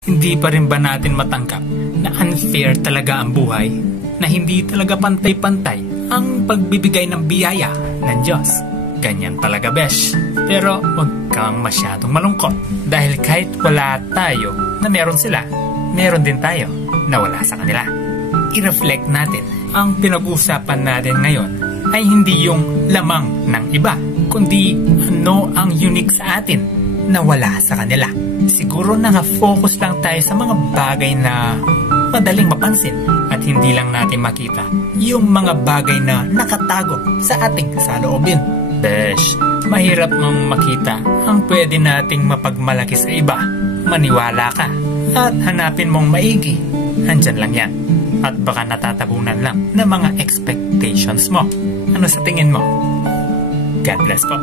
Hindi pa rin ba natin matanggap na unfair talaga ang buhay? Na hindi talaga pantay-pantay ang pagbibigay ng biyaya ng Diyos? Ganyan talaga, besh. Pero huwag kang masyadong malungkot. Dahil kahit wala tayo na meron sila, meron din tayo na wala sa kanila. I-reflect natin ang pinag-usapan natin ngayon ay hindi yung lamang ng iba, kundi ano ang unique sa atin na wala sa kanila. Siguro naka-focus lang tayo sa mga bagay na madaling mapansin at hindi lang natin makita yung mga bagay na nakatago sa ating saloobin. Besh, mahirap mong makita ang pwede nating mapagmalaki sa iba. Maniwala ka at hanapin mong maigi. Andyan lang yan. At baka natatabunan lang ng mga expectations mo. Ano sa tingin mo? God bless po.